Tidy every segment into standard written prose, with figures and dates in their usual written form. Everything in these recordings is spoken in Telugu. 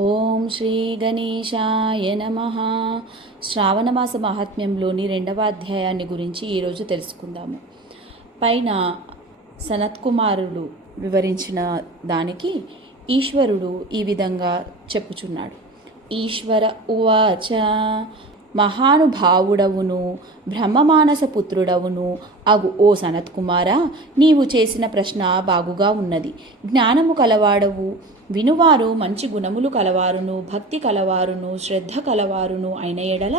ఓం శ్రీ గణేశాయ నమః. శ్రావణమాస మహాత్మ్యంలోని 2వ అధ్యాయాన్ని గురించి ఈరోజు తెలుసుకుందాము. పైన సనత్కుమారుడు వివరించిన దానికి ఈశ్వరుడు ఈ విధంగా చెప్పుచున్నాడు. ఈశ్వర ఉవాచ, మహానుభావుడవును బ్రహ్మమానస పుత్రుడవును అగు ఓ సనత్కుమారా, నీవు చేసిన ప్రశ్న బాగుగా ఉన్నది. జ్ఞానము కలవాడవు, వినువారు మంచి గుణములు కలవారును భక్తి కలవారును శ్రద్ధ కలవారును అయిన ఎడల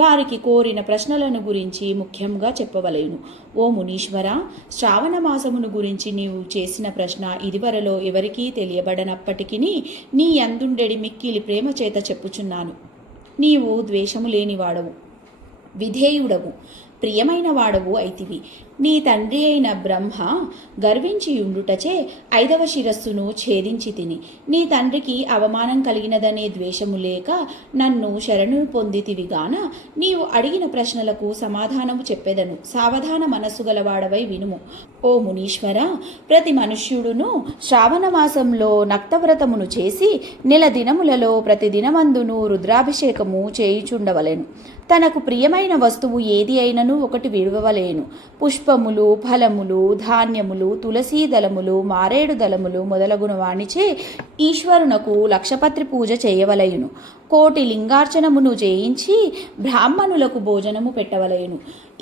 వారికి కోరిన ప్రశ్నలను గురించి ముఖ్యంగా చెప్పవలేను. ఓ మునీశ్వర, శ్రావణ మాసమును గురించి నీవు చేసిన ప్రశ్న ఇదివరలో ఎవరికీ తెలియబడనప్పటికీ నీ యందుండెడి మిక్కిలి ప్రేమ చేత చెప్పుచున్నాను. నీవు ద్వేషము లేనివాడవు, విధేయుడవు, ప్రియమైన వాడవు అయితివి. నీ తండ్రి అయిన బ్రహ్మ గర్వించి ఉండుటచే 5వ శిరస్సును ఛేదించి తిని నీ తండ్రికి అవమానం కలిగినదనే ద్వేషము లేక నన్ను శరణు పొందితివిగాన నీవు అడిగిన ప్రశ్నలకు సమాధానము చెప్పెదను. సావధాన మనస్సు గలవాడవై వినుము. ఓ మునీశ్వర, ప్రతి మనుష్యుడును శ్రావణ మాసంలో నక్తవ్రతమును చేసి నెల దినములలో ప్రతి దినమందును రుద్రాభిషేకము చేయుచుండవలెను. తనకు ప్రియమైన వస్తువు ఏది అయినను ఒకటి విడవలేను. పుష్పములు, ఫలములు, ధాన్యములు, తులసీ దళములు, మారేడు దళములు మొదలగున వానిచే ఈశ్వరునకు లక్షపత్రి పూజ చేయవలయును. 1,000 లింగార్చనమును చేయించి బ్రాహ్మణులకు భోజనము పెట్టవలయును.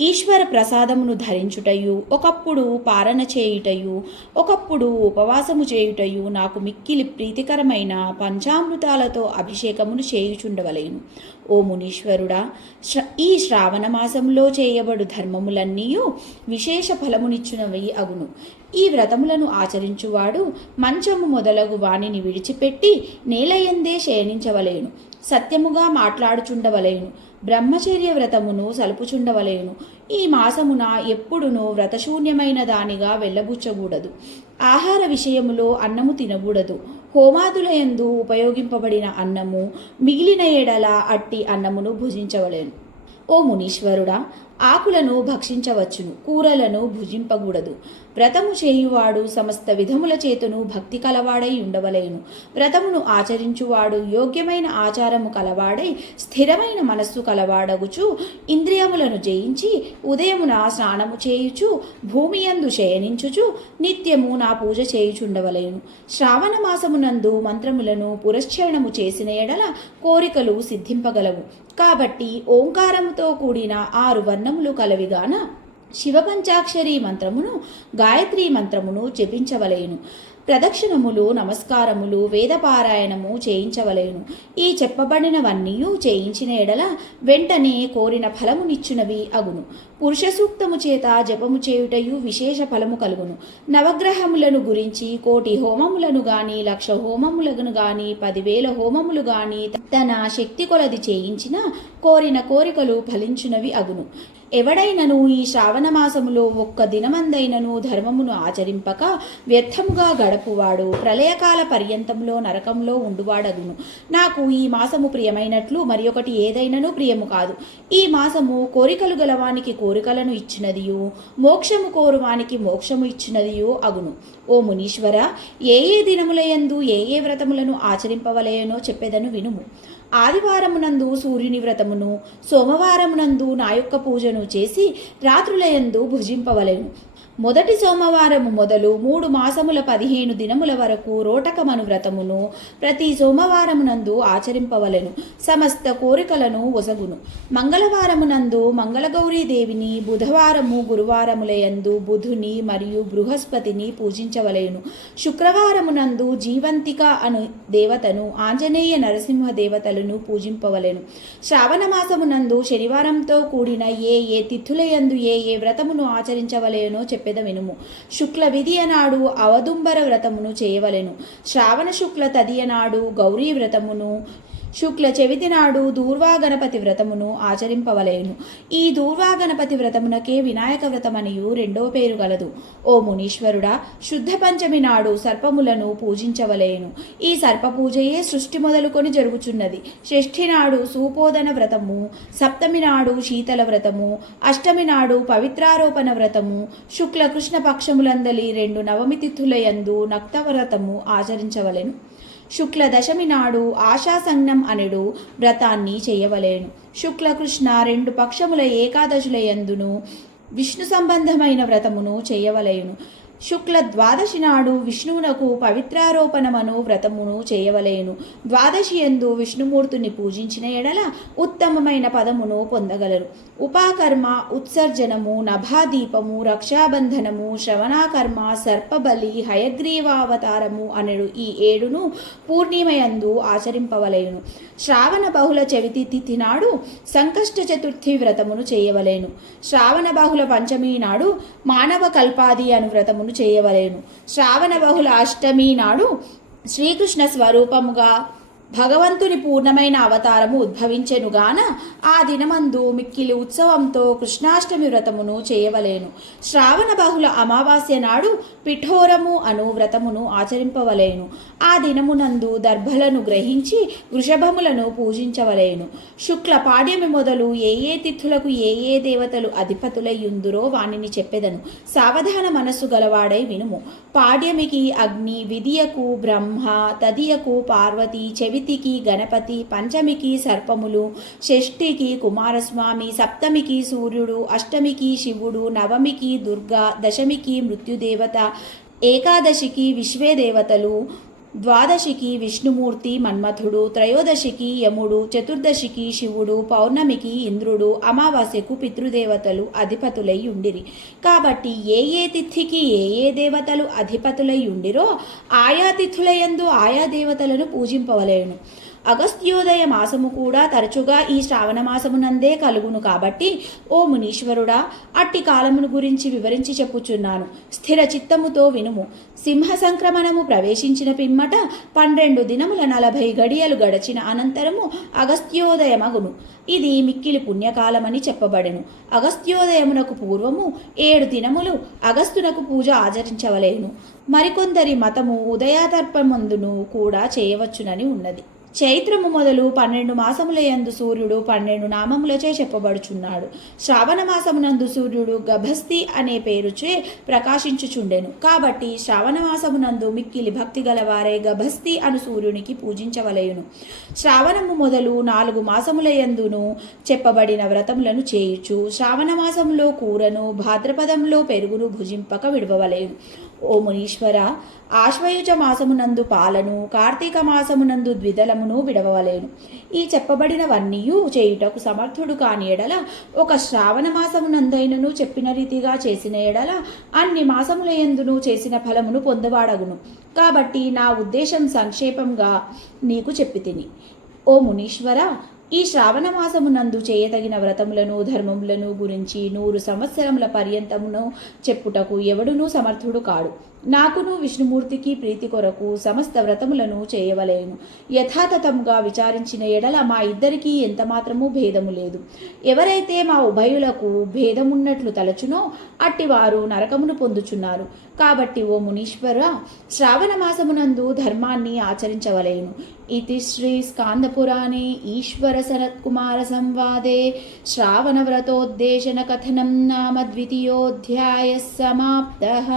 ఈశ్వర ప్రసాదమును ధరించుటయు, ఒకప్పుడు పారణ చేయుటయు, ఒకప్పుడు ఉపవాసము చేయుటయు నాకు మిక్కిలి ప్రీతికరమైన పంచామృతాలతో అభిషేకమును చేయుచుండవలయును. ఓ మునీశ్వరుడా, ఈ శ్రావణ మాసంలో చేయబడు ధర్మములన్నీ విశేష ఫలమునిచ్చునవి అగును. ఈ వ్రతములను ఆచరించువాడు మంచము మొదలగు వానిని విడిచిపెట్టి నేలయందే శయనించవలేను. సత్యముగా మాట్లాడుచుండవలేను. బ్రహ్మచర్య వ్రతమును సలుపుచుండవలేను. ఈ మాసమున ఎప్పుడునూ వ్రతశూన్యమైన దానిగా వెళ్ళబుచ్చకూడదు. ఆహార విషయములో అన్నము తినకూడదు. హోమాదులయందు ఉపయోగింపబడిన అన్నము మిగిలిన ఎడల అట్టి అన్నమును భుజించవలేను. ఓ మునీశ్వరుడా, ఆకులను భక్షించవచ్చును, కూరలను భుజింపకూడదు. వ్రతము చేయువాడు సమస్త విధముల చేతును భక్తి కలవాడై ఉండవలేను. వ్రతమును ఆచరించువాడు యోగ్యమైన ఆచారము కలవాడై స్థిరమైన మనస్సు కలవాడగుచు ఇంద్రియములను జయించి ఉదయమున స్నానము చేయుచు భూమియందు శయనించుచు నిత్యము నా పూజ చేయుచుండవలేను. శ్రావణ మాసమునందు మంత్రములను పురశ్చరణము చేసిన ఎడల కోరికలు సిద్ధింపగలవు. కాబట్టి ఓంకారముతో కూడిన 6 వర్ణములు కలవిగాన శివపంచాక్షరి మంత్రమును, గాయత్రీ మంత్రమును జపించవలేను. ప్రదక్షిణములు, నమస్కారములు, వేదపారాయణము చేయించవలేను. ఈ చెప్పబడినవన్నీ చేయించిన ఎడల వెంటనే కోరిన ఫలమునిచ్చునవి అగును. పురుష సూక్తము చేత జపము చేయుటయు విశేష ఫలము కలుగును. నవగ్రహములను గురించి 1,000 హోమములను గాని 1,00,000 హోమములను గాని 10,000 హోమములు గాని తన శక్తి కొలది చేయించిన కోరిన కోరికలు ఫలించునవి అగును. ఎవడైనను ఈ శ్రావణ మాసములో 1 దినమందైనను ధర్మమును ఆచరింపక వ్యర్థముగా గడపువాడు ప్రళయకాల పర్యంతంలో నరకంలో ఉండువాడగును. నాకు ఈ మాసము ప్రియమైనట్లు మరి ఒకటి ఏదైనను ప్రియము కాదు. ఈ మాసము కోరికలు గలవానికి కోరికలను ఇచ్చినదియు, మోక్షము కోరువానికి మోక్షము ఇచ్చినదియు అగును. ఓ మునీశ్వర, ఏ దినములయందు ఏ వ్రతములను ఆచరింపవలయనో చెప్పెదను వినుము. ఆదివారమునందు సూర్యుని వ్రతమును, సోమవారమునందు నా యొక్క పూజను చేసి రాత్రులయందు భుజింపవలెను. మొదటి సోమవారము మొదలు 3 మాసముల 15 దినముల వరకు రోటకమను వ్రతమును ప్రతి సోమవారమునందు ఆచరింపవలెను. సమస్త కోరికలను ఒసగును. మంగళవారమునందు మంగళగౌరీదేవిని, బుధవారము గురువారములయందు బుధుని మరియు బృహస్పతిని పూజించవలెను. శుక్రవారమునందు జీవంతిక అను దేవతను, ఆంజనేయ నరసింహ దేవతలను పూజింపవలెను. శ్రావణ మాసమునందు శనివారంతో కూడిన ఏ తిథులయందు ఏ వ్రతమును ఆచరించవలెనో చెప్పెద వినుము. శుక్ల విధియ నాడు అవదుంబర వ్రతమును చేయవలెను. శ్రావణ శుక్ల తదియ నాడు గౌరీ వ్రతమును, శుక్ల చవితి నాడు దూర్వా గణపతి వ్రతమును ఆచరింపవలేను. ఈ దూర్వా గణపతి వ్రతమునకే వినాయక వ్రతమనియు 2వ పేరు గలదు. ఓ మునీశ్వరుడా, శుద్ధ పంచమి నాడు సర్పములను పూజించవలేను. ఈ సర్ప పూజయే సృష్టి మొదలుకొని జరుగుచున్నది. షష్ఠి నాడు సూపోదన వ్రతము, సప్తమి నాడు శీతల వ్రతము, అష్టమి నాడు పవిత్రారోపణ వ్రతము, శుక్ల కృష్ణ పక్షములందలి 2 నవమి తిథులయందు నక్త వ్రతము ఆచరించవలెను. శుక్ల దశమి నాడు ఆశాసంజ్ఞం అనెడు వ్రతాన్ని చేయవలేను. శుక్లకృష్ణ 2 పక్షముల ఏకాదశుల యందును విష్ణు సంబంధమైన వ్రతమును చేయవలేను. శుక్ల ద్వాదశి నాడు విష్ణువునకు పవిత్రారోపణమను వ్రతమును చేయవలేను. ద్వాదశి యందు విష్ణుమూర్తిని పూజించిన ఎడల ఉత్తమమైన పదమును పొందగలరు. ఉపాకర్మ, ఉత్సర్జనము, నభాదీపము, రక్షాబంధనము, శ్రవణాకర్మ, సర్పబలి, హయగ్రీవావతారము అనెడు ఈ 7ను పూర్ణిమయందు ఆచరింపవలేను. శ్రావణ బహుళ చవితి తిథి నాడు సంకష్ట చతుర్థి వ్రతమును చేయవలేను. శ్రావణ బహుళ పంచమి నాడు మానవ కల్పాది అను వ్రతమును చేయవలేను. శ్రావణ బహుళ అష్టమి నాడు శ్రీకృష్ణ స్వరూపముగా భగవంతుని పూర్ణమైన అవతారము ఉద్భవించెనుగాన ఆ దినమందు మిక్కిలి ఉత్సవంతో కృష్ణాష్టమి వ్రతమును చేయవలేను. శ్రావణ బహుళ అమావాస్య నాడు పిఠోరము అను వ్రతమును ఆచరింపవలేను. ఆ దినమునందు దర్భలను గ్రహించి వృషభములను పూజించవలేను. శుక్ల పాడ్యమి మొదలు ఏ తిథులకు ఏ దేవతలు అధిపతులయ్యుందురో వానిని చెప్పెదను. సావధాన మనస్సు గలవాడై వినుము. పాడ్యమికి అగ్ని, విదియకు బ్రహ్మ, తదియకు పార్వతి, చవితికి గణపతి, పంచమికి సర్పములు, షష్ఠికి కుమారస్వామి, సప్తమికి సూర్యుడు, అష్టమికి శివుడు, నవమికి దుర్గా, దశమికి మృత్యుదేవత, ఏకాదశికి విశ్వే దేవతలు, ద్వాదశికి విష్ణుమూర్తి మన్మథుడు, త్రయోదశికి యముడు, చతుర్దశికి శివుడు, పౌర్ణమికి ఇంద్రుడు, అమావాస్యకు పితృదేవతలు అధిపతులై ఉండిరి. కాబట్టి ఏ తిథికి ఏ దేవతలు అధిపతులై ఉండిరో ఆయా తిథులయందు ఆయా దేవతలను పూజింపవలేను. అగస్త్యోదయ మాసము కూడా తరచుగా ఈ శ్రావణ మాసమునందే కలుగును. కాబట్టి ఓ మునీశ్వరుడా, అట్టి కాలమును గురించి వివరించి చెప్పుచున్నాను. స్థిర చిత్తముతో వినుము. సింహ సంక్రమణము ప్రవేశించిన పిమ్మట 12 దినముల 40 గడియలు గడచిన అనంతరము అగస్త్యోదయమగును. ఇది మిక్కిలి పుణ్యకాలమని చెప్పబడెను. అగస్త్యోదయమునకు పూర్వము 7 దినములు అగస్తునకు పూజ ఆచరించవలేను. మరికొందరి మతము ఉదయాతర్పమందును కూడా చేయవచ్చునని ఉన్నది. చైత్రము మొదలు 12 మాసముల యందు సూర్యుడు 12 నామములచే చెప్పబడుచున్నాడు. శ్రావణ మాసమునందు సూర్యుడు గభస్తి అనే పేరుచే ప్రకాశించుచుండెను. కాబట్టి శ్రావణ మాసమునందు మిక్కిలి భక్తి గలవారే గభస్తి అను సూర్యునికి పూజించవలేను. శ్రావణము మొదలు 4 మాసముల యందును చెప్పబడిన వ్రతములను చేయుచు శ్రావణ మాసంలో కూరను, భాద్రపదంలో పెరుగును భుజింపక విడవలేను. ఓ మునీశ్వర, ఆశ్వయుజ మాసమునందు పాలను, కార్తీక మాసమునందు ద్విదలమును విడవలేను. ఈ చెప్పబడినవన్నీయు చేయుటకు సమర్థుడు కాని ఎడల ఒక శ్రావణ మాసమునందైనను చెప్పిన రీతిగా చేసిన ఎడల అన్ని మాసముల యందును చేసిన ఫలమును పొందవాడగును. కాబట్టి నా ఉద్దేశం సంక్షేపంగా నీకు చెప్పితిని. ఓ మునీశ్వర, ఈ శ్రావణ మాసమునందు చేయదగిన వ్రతములను, ధర్మములను గురించి 100 సంవత్సరముల పర్యంతమును చెప్పుటకు ఎవడునూ సమర్థుడు కాడు. నాకును విష్ణుమూర్తికి ప్రీతి కొరకు సమస్త వ్రతములను చేయవలేను. యథాతథంగా విచారించిన ఎడల మా ఇద్దరికీ ఎంత మాత్రమూ భేదము లేదు. ఎవరైతే మా ఉభయులకు భేదమున్నట్లు తలచునో అట్టివారు నరకమును పొందుచున్నారు. కాబట్టి ఓ మునీశ్వర, శ్రావణ మాసమునందు ధర్మాన్ని ఆచరించవలేను. ఇతి శ్రీ స్కాందపురాణే ఈశ్వర సనత్కుమార సంవాదే శ్రావణ వ్రతోద్దేశన కథనం నామ 2వ అధ్యాయః సమాప్తః.